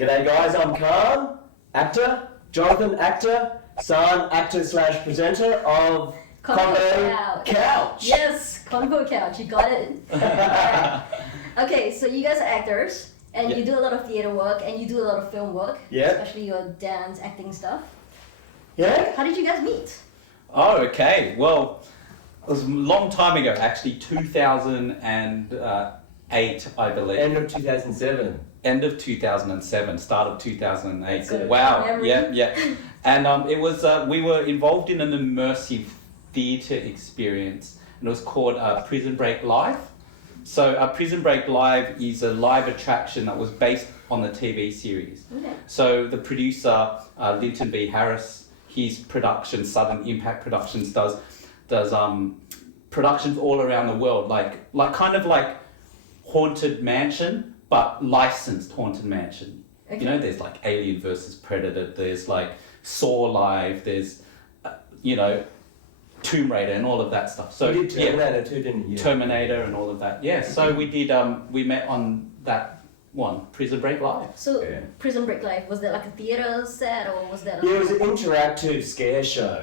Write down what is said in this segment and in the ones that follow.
G'day guys, I'm Khan, actor, Jonathan, actor, son, actor/presenter of Convo Couch. Yes, Convo Couch, you got it. Okay, so you guys are actors, and you do a lot of theatre work, and you do a lot of film work, especially your dance, acting stuff. Yeah? How did you guys meet? Oh, okay. Well, it was a long time ago, actually, 2008, I believe. End of 2007. End of 2007, start of 2008. Good. Wow, yeah. And it was, we were involved in an immersive theatre experience, and it was called Prison Break Live. So Prison Break Live is a live attraction that was based on the TV series. Okay. So the producer, Linton B. Harris, his production, Southern Impact Productions, does productions all around the world, like kind of like Haunted Mansion, but licensed Haunted Mansion. Okay. You know, there's like Alien versus Predator, there's like Saw Live, there's, Tomb Raider and all of that stuff. So you did Terminator too, didn't you? Terminator and all of that. Yeah, so we did, we met on that one, Prison Break Live. So Prison Break Live, was that like a theatre set or was that Yeah, it was an interactive scare show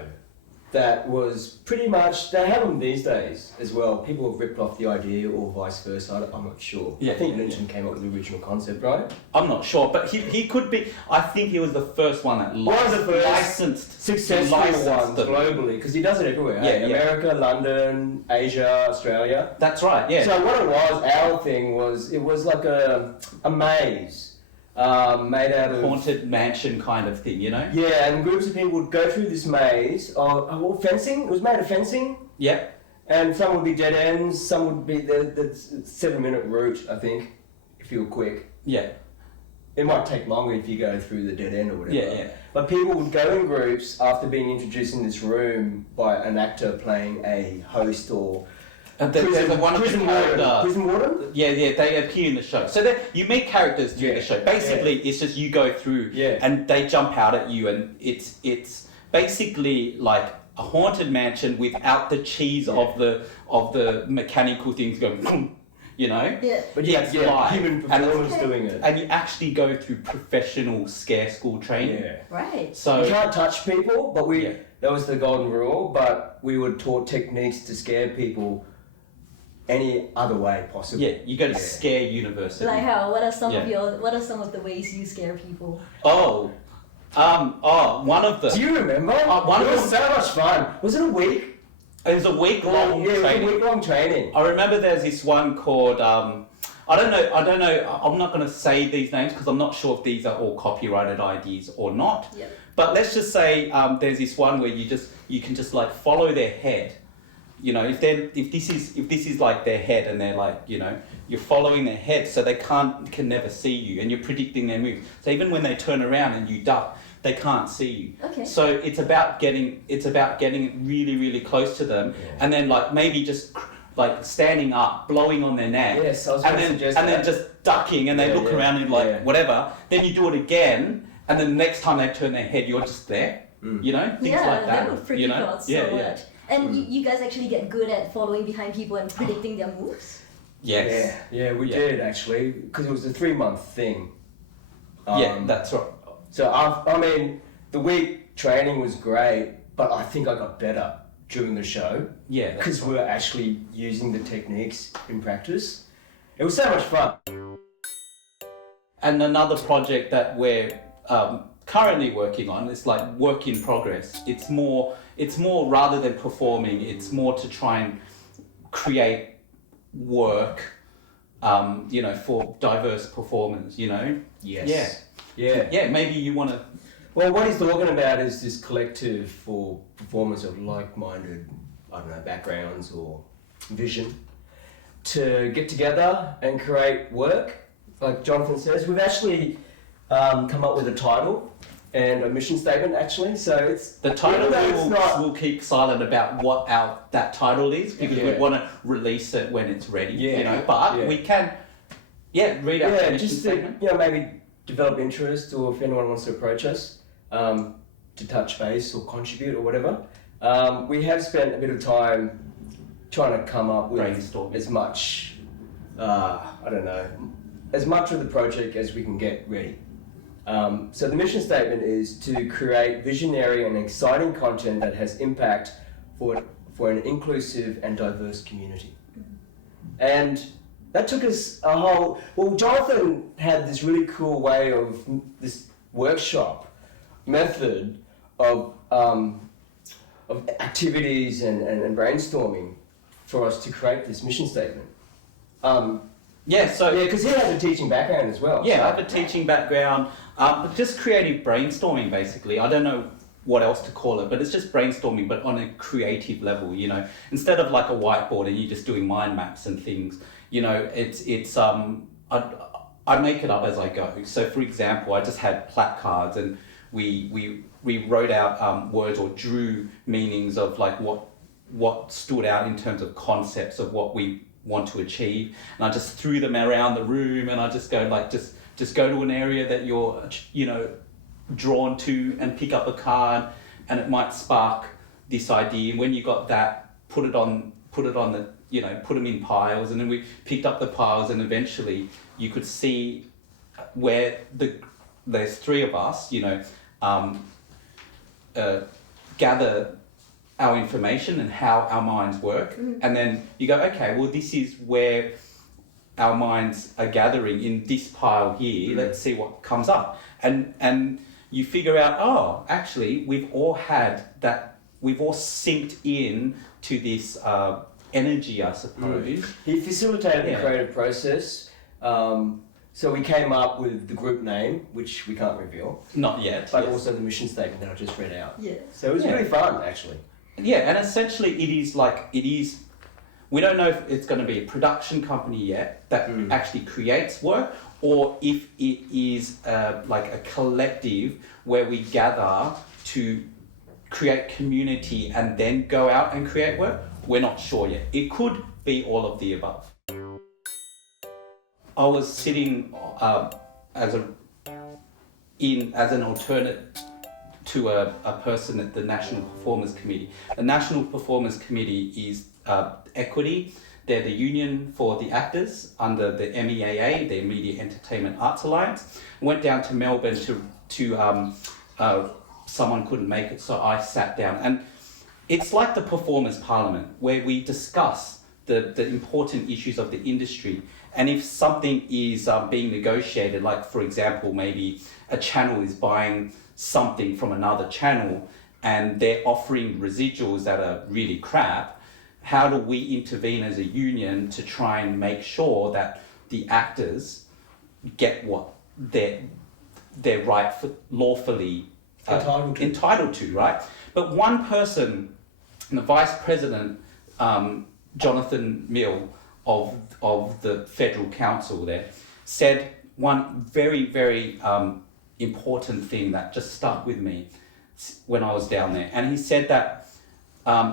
that was pretty much, they have them these days as well. People have ripped off the idea or vice versa, I'm not sure. Yeah, I think Linton came up with the original concept, right? I'm not sure, but he could be, I think he was the first one that licensed successful ones them globally, because he does it everywhere. Yeah, America, London, Asia, Australia. That's right, yeah. So what it was, our thing was, it was like a maze. Made out of Haunted Mansion kind of thing, you know? Yeah, and groups of people would go through this maze of fencing. It was made of fencing. Yeah. And some would be dead ends, some would be the 7-minute route, I think, if you were quick. Yeah. It might take longer if you go through the dead end or whatever. Yeah. But people would go in groups after being introduced in this room by an actor playing a host or Prison warden? Yeah, they appear in the show. So you meet characters during the show. Basically, it's just you go through and they jump out at you, and it's basically like a haunted mansion without the cheese of the mechanical things going boom, you know? Yeah. But human performers doing it. And you actually go through professional scare school training. Yeah. Right. So you can't touch people, but that was the golden rule, but we were taught techniques to scare people any other way possible. Yeah, you go to Scare University. Like how? What are some of the ways you scare people? One of them. Do you remember? It was so much fun. Was it a week? It was a week-long training. Yeah, it was a week-long training. I remember there's this one called, I don't know, I'm not going to say these names because I'm not sure if these are all copyrighted IDs or not. Yep. But let's just say there's this one where you can just like follow their head. You know, if this is like their head and they're like, you know, you're following their head, so they can never see you, and you're predicting their moves. So even when they turn around and you duck, they can't see you. Okay. So it's about getting really, really close to them, and then like maybe just like standing up, blowing on their neck, and then just ducking, and they look around and like whatever. Then you do it again, and then the next time they turn their head, you're just there. You know, things like that. That would freak you out so much. And you guys actually get good at following behind people and predicting their moves? Yes. Yeah, we did actually, because it was a 3-month thing. That's right. So I mean, the week training was great, but I think I got better during the show. Yeah. Because we were actually using the techniques in practice. It was so much fun. And another project that we're currently working on is like work in progress. It's more rather than performing, it's more to try and create work, for diverse performers, you know? Yes. Yeah, maybe you want to... Well, what he's talking about is this collective for performers of like-minded, backgrounds or vision to get together and create work. Like Jonathan says, we've actually come up with a title and a mission statement actually, so it's... The title we'll keep silent about what that title is because we want to release it when it's ready, but we can, read out the mission statement. Maybe develop interest, or if anyone wants to approach us to touch base or contribute or whatever. We have spent a bit of time trying to come up with as much, as much of the project as we can get ready. So the mission statement is to create visionary and exciting content that has impact for an inclusive and diverse community. And that took us a whole... Well, Jonathan had this really cool way of this workshop method of activities and brainstorming for us to create this mission statement. Because he has a teaching background as well. Yeah, I have a teaching background, just creative brainstorming basically. I don't know what else to call it, but it's just brainstorming, but on a creative level, you know. Instead of like a whiteboard and you're just doing mind maps and things, you know, I make it up as I go. So for example, I just had placards and we wrote out words or drew meanings of like what stood out in terms of concepts of what we want to achieve, and I just threw them around the room, and I just go like just go to an area that you're, you know, drawn to and pick up a card, and it might spark this idea. And when you got that, put it on the, you know, put them in piles, and then we picked up the piles, and eventually you could see where there's three of us, you know, gather our information and how our minds work. And then you go, okay, well, this is where our minds are gathering in this pile here. Let's see what comes up. And you figure out, oh, actually, we've all had that, we've all synced in to this energy, I suppose. He facilitated the creative process. So we came up with the group name, which we can't reveal. Not yet. But also the mission statement that I just read out. Yeah. So it was really fun, actually. Yeah, and essentially it is, we don't know if it's going to be a production company yet that actually creates work, or if it is like a collective where we gather to create community and then go out and create work. We're not sure yet. It could be all of the above. I was sitting as an alternate to a person at the National Performance Committee. The National Performance Committee is equity. They're the union for the actors under the MEAA, the Media Entertainment Arts Alliance. I went down to Melbourne to someone couldn't make it, so I sat down. And it's like the Performers Parliament, where we discuss the important issues of the industry. And if something is being negotiated, like for example, maybe a channel is buying something from another channel and they're offering residuals that are really crap, how do we intervene as a union to try and make sure that the actors get what they're lawfully entitled to, right? But one person, the Vice President, Jonathan Mill of the Federal Council there, said one very, very important thing that just stuck with me when I was down there. And he said that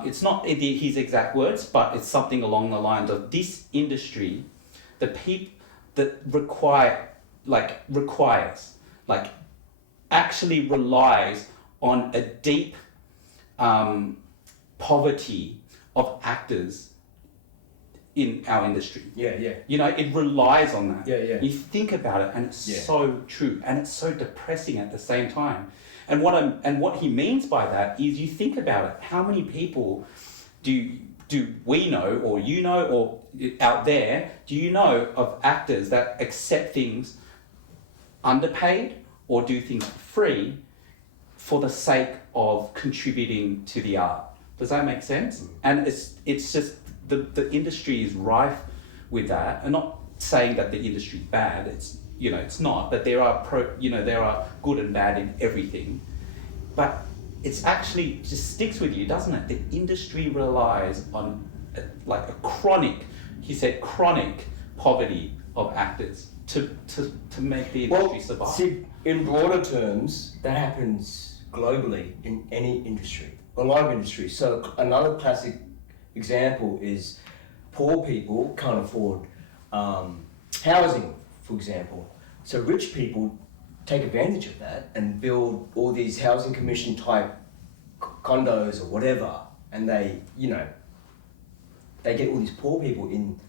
it's not his exact words, but it's something along the lines of this industry, the people that actually relies on a deep poverty of actors in our industry. Yeah. You know, it relies on that. Yeah. You think about it, and it's so true, and it's so depressing at the same time. And what he means by that is, you think about it, how many people do we know, or you know, or out there, do you know of actors that accept things underpaid or do things for free for the sake of contributing to the art? Does that make sense? And it's just the industry is rife with that. I'm not saying that the industry is bad. It's, you know, it's not. But there are there are good and bad in everything. But it's actually just sticks with you, doesn't it? The industry relies on a chronic, he said, chronic poverty of actors to make the industry survive. See, in broader terms, that happens globally in any industry, a lot of industries. So another classic example is poor people can't afford housing, for example. So rich people take advantage of that and build all these housing commission type condos or whatever, and they get all these poor people in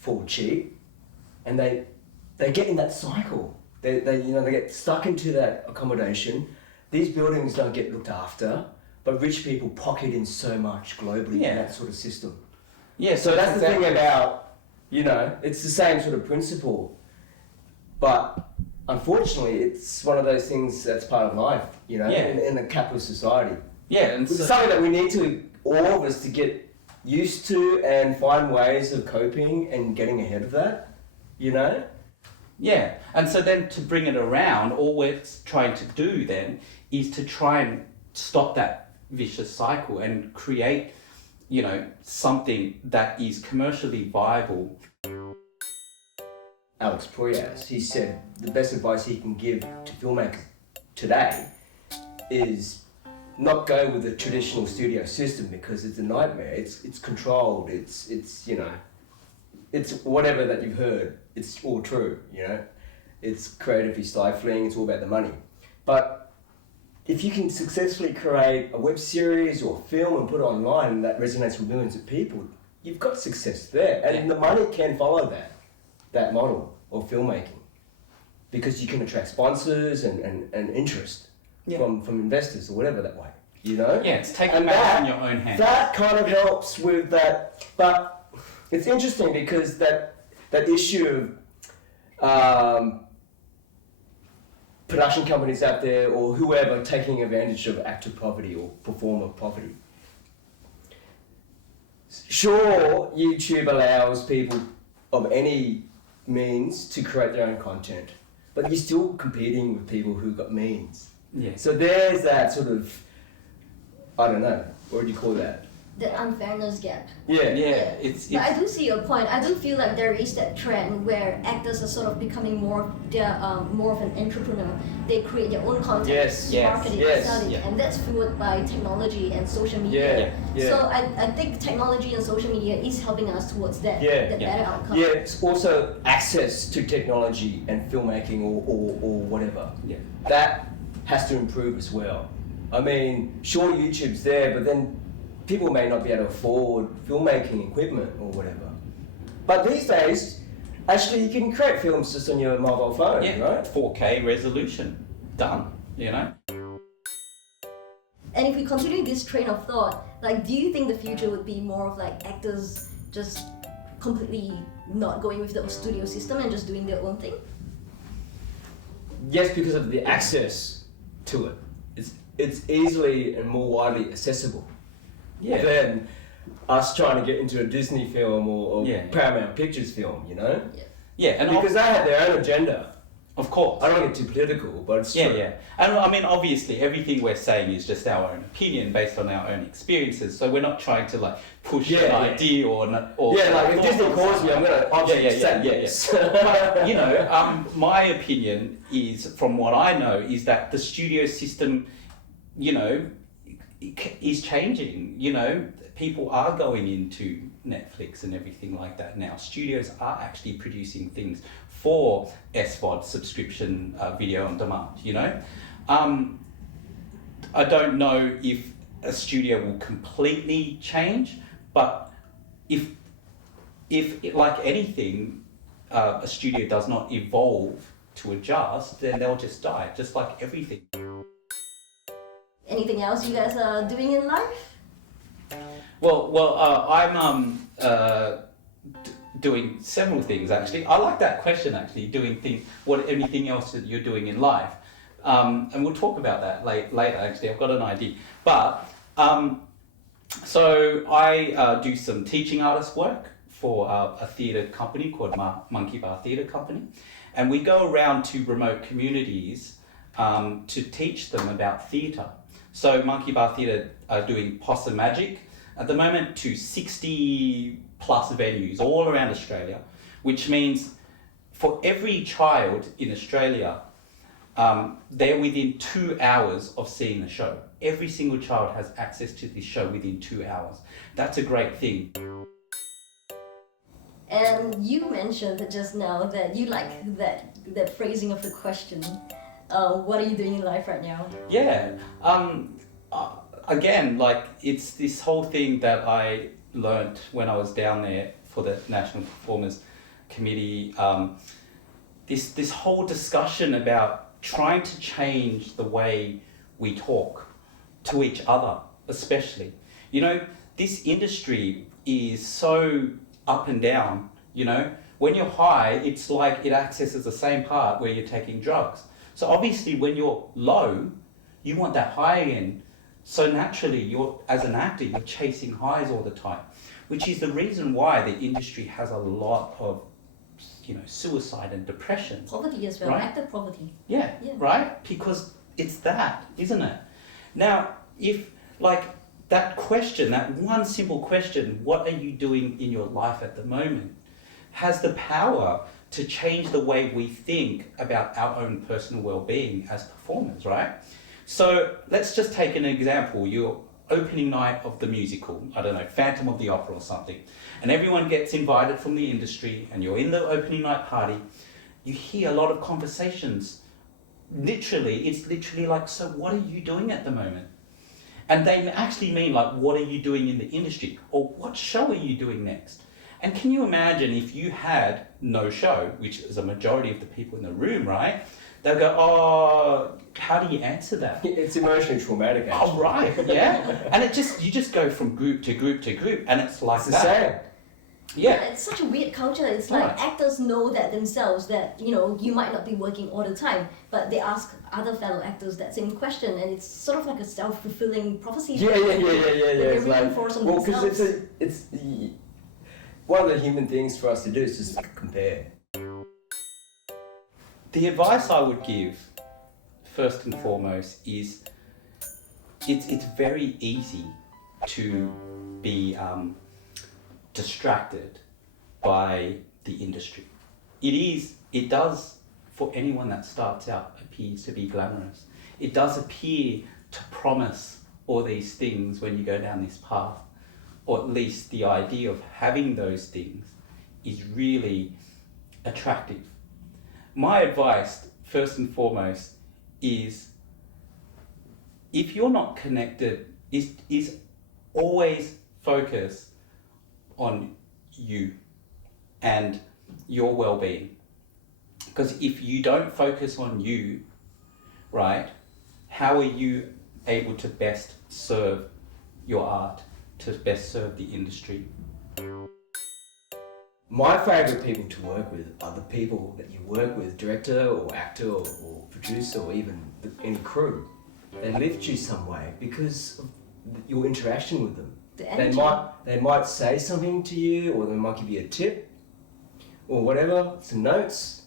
for cheap, and they get in that cycle. They get stuck into that accommodation. These buildings don't get looked after, but rich people pocket in so much globally in that sort of system. Yeah, so that's the thing about, it's the same sort of principle, but unfortunately, it's one of those things that's part of life, in a capitalist society. Yeah, and it's something that we need to, all of us, to get used to and find ways of coping and getting ahead of that, Yeah, and so then to bring it around, all we're trying to do then is to try and stop that vicious cycle and create, something that is commercially viable. Alex Proyas, he said the best advice he can give to filmmakers today is not go with the traditional studio system because it's a nightmare. It's controlled. It's whatever that you've heard. It's all true. It's creatively stifling. It's all about the money. But if you can successfully create a web series or a film and put it online that resonates with millions of people, you've got success there, and the money can follow that model of filmmaking, because you can attract sponsors and interest from investors or whatever that way, Yeah, it's taking that in your own hands. That kind of helps with that, but it's interesting because that issue of production companies out there or whoever taking advantage of actor poverty or performer poverty. Sure, YouTube allows people of any means to create their own content, but you're still competing with people who've got means. Yeah. So there's that sort of, I don't know, what would you call that? The unfairness gap. Yeah. But I do see your point. I do feel like there is that trend where actors are sort of becoming more of an entrepreneur. They create their own content, marketing, selling, and that's fueled by technology and social media. So I think technology and social media is helping us towards that better outcome. Yeah, it's also access to technology and filmmaking or whatever. Yeah. That has to improve as well. I mean, sure, YouTube's there, but then people may not be able to afford filmmaking equipment or whatever. But these days, actually, you can create films just on your mobile phone, right? 4K resolution, done, And if we continue this train of thought, do you think the future would be more of actors just completely not going with the studio system and just doing their own thing? Yes, because of the access to it. It's easily and more widely accessible than us trying to get into a Disney film or Paramount Pictures film, and because they have their own agenda. Of course. I don't want to get too political, but it's true. Yeah. And I mean, obviously, everything we're saying is just our own opinion based on our own experiences. So we're not trying to push an idea or if Disney calls me, I'm gonna obviously say yes. But my opinion is, from what I know, is that the studio system, is changing. People are going into Netflix and everything like that now. Studios are actually producing things for SVOD, subscription video on demand, I don't know if a studio will completely change, but if like anything, a studio does not evolve to adjust, then they'll just die, just like everything. Anything else you guys are doing in life? I'm doing several things actually. I like that question actually. Doing things. Anything else that you're doing in life? And we'll talk about that later. Actually, I've got an idea. But so I do some teaching artist work for a theatre company called Monkey Bar Theatre Company, and we go around to remote communities to teach them about theatre. So Monkey Bar Theatre are doing Possum Magic at the moment to 60 plus venues all around Australia, which means for every child in Australia, they're within 2 hours of seeing the show. Every single child has access to this show within 2 hours. That's a great thing. And you mentioned just now that you like that phrasing of the question. What are you doing in life right now? Yeah. Again, it's this whole thing that I learnt when I was down there for the National Performers Committee. this whole discussion about trying to change the way we talk to each other, especially. You know, this industry is so up and down, you know. When you're high, it's like it accesses the same part where you're taking drugs. So obviously when you're low, you want that high again. So naturally, as an actor, you're chasing highs all the time, which is the reason why the industry has a lot of, you know, suicide and depression. Poverty as well, right? active poverty. Yeah, right? Because it's that, isn't it? Now, if, like, that question, that one simple question, what are you doing in your life at the moment, has the power to change the way we think about our own personal well-being as performers, right? So let's just take an example. Your opening night of the musical, I don't know, Phantom of the Opera or something, and everyone gets invited from the industry and you're in the opening night party, you hear a lot of conversations. It's literally like, so what are you doing at the moment? And they actually mean like, what are you doing in the industry? Or what show are you doing next? And can you imagine if you had no show, which is a majority of the people in the room, right? They'll go, oh, how do you answer that? It's emotionally traumatic, actually. Oh, right, yeah. And you just go from group to group to group, and it's like it's the same. Yeah. It's such a weird culture. It's like actors know that themselves, that, you know, you might not be working all the time, but they ask other fellow actors that same question, and it's sort of like a self-fulfilling prophecy. Yeah. It's like, well, because it's one of the human things for us to do is just compare. The advice I would give, first and foremost, is it's very easy to be distracted by the industry. It does, for anyone that starts out, appears to be glamorous. It does appear to promise all these things when you go down this path, or at least the idea of having those things is really attractive. My advice, first and foremost, is if you're not connected, is always focus on you and your well-being. Because if you don't focus on you, right, how are you able to best serve your art, to best serve the industry? My favourite people to work with are the people that you work with, director or actor or producer or even any crew. They lift you some way because of your interaction with them. They might say something to you, or they might give you a tip or whatever, some notes,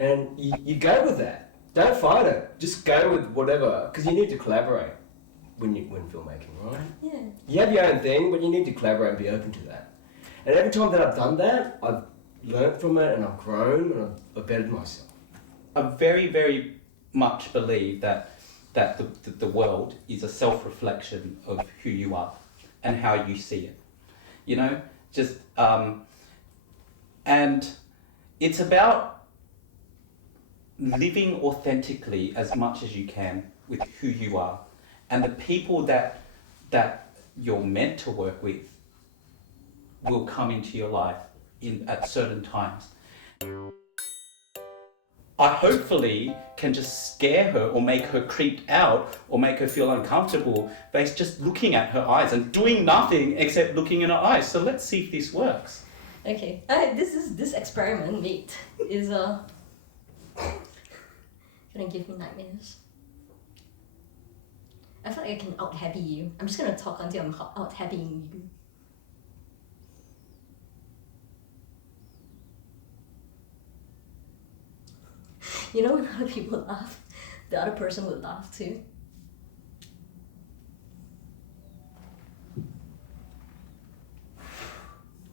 and you go with that. Don't fight it. Just go with whatever, because you need to collaborate when filmmaking, right? Yeah. You have your own thing, but you need to collaborate and be open to that. And every time that I've done that, I've learnt from it and I've grown and I've bettered myself. I very, very much believe that the world is a self-reflection of who you are and how you see it. You know, just and it's about living authentically as much as you can with who you are, and the people that you're meant to work with will come into your life at certain times. I hopefully can just scare her or make her creeped out or make her feel uncomfortable based just looking at her eyes and doing nothing except looking in her eyes. So let's see if this works. Okay, this experiment, mate, is gonna give me nightmares. I feel like I can out-happy you. I'm just gonna talk until I'm out-happying you. You know, when other people laugh, the other person would laugh too.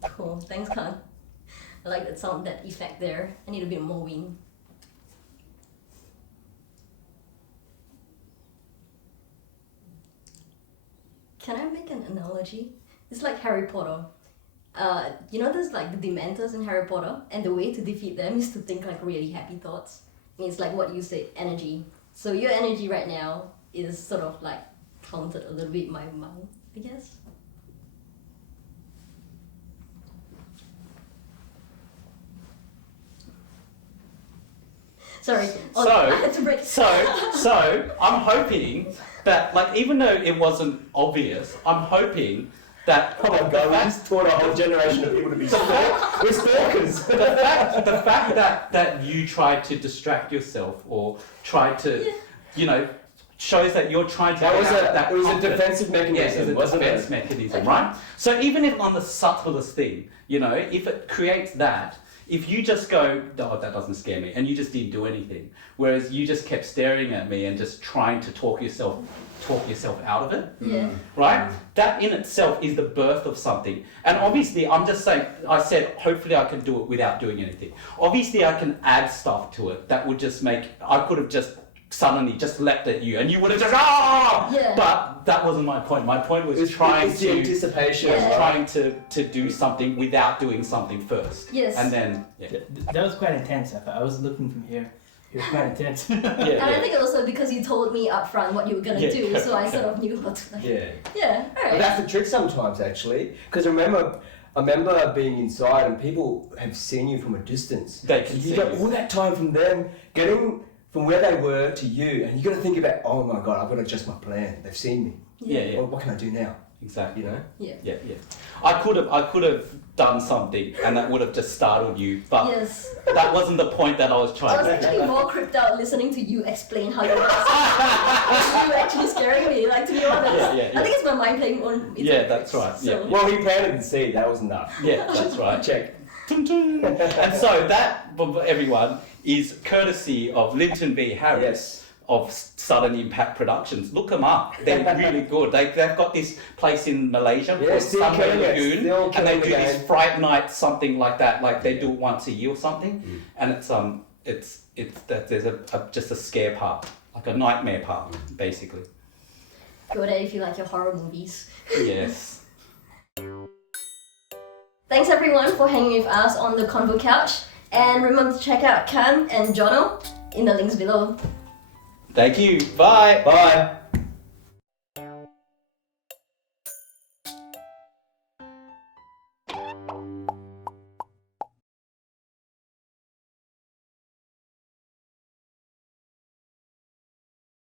Cool, thanks, Khanh. I like that effect there. I need a bit more wind. Can I make an analogy? It's like Harry Potter. You know there's like the Dementors in Harry Potter, and the way to defeat them is to think like really happy thoughts. It's like what you say, energy. So your energy right now is sort of like counted a little bit in my mind, I guess. Sorry. So, I had to break. so I'm hoping that, like, even though it wasn't obvious, I'm hoping that. Oh my God, we just taught a whole generation of people to be we're stalkers. The fact that you tried to distract yourself or tried to, shows that you're trying to. It was a defensive mechanism. Yes, it was a defense mechanism, right? So even if on the subtlest thing, if it creates that, if you just go, oh, that doesn't scare me, and you just didn't do anything, whereas you just kept staring at me and just trying to talk yourself out of it, right? That in itself is the birth of something. And obviously, I'm just saying, I said, hopefully I can do it without doing anything. Obviously, I can add stuff to it that would just make, I could have just suddenly just leapt at you and you would have just, but that wasn't my point. My point was trying to do something without doing something first. Yes. And then, That was quite intense. I was looking from here. It was quite intense. And I think also because you told me up front what you were going to do, so I sort of knew how to Yeah, alright. But that's the trick sometimes, actually. Because I remember being inside and people have seen you from a distance. They can see you got all that time from them getting from where they were to you, and you got to think about, oh my God, I've got to adjust my plan. They've seen me. Yeah. Well, what can I do now? Exactly. Yeah. I could have done something, and that would have just startled you, but that wasn't the point that I was trying. I was actually more creeped out listening to you explain how you were actually scaring me. Like, to be honest, I think it's my mind playing on. That's right. So. Well, he planted the seed. That was enough. Yeah, that's right. Check. And so that, everyone, is courtesy of Linton V. Harris of Sudden Impact Productions. Look them up. They're really good. They've got this place in Malaysia called Sunway Lagoon, and they do this Fright Night, something like that. Like they do it once a year or something, and it's that there's just a scare part, like a nightmare part, basically. Go there if you like your horror movies. Yes. Thanks everyone for hanging with us on the Convo Couch, and remember to check out Khanh and Jono in the links below. Thank you. Bye. Bye.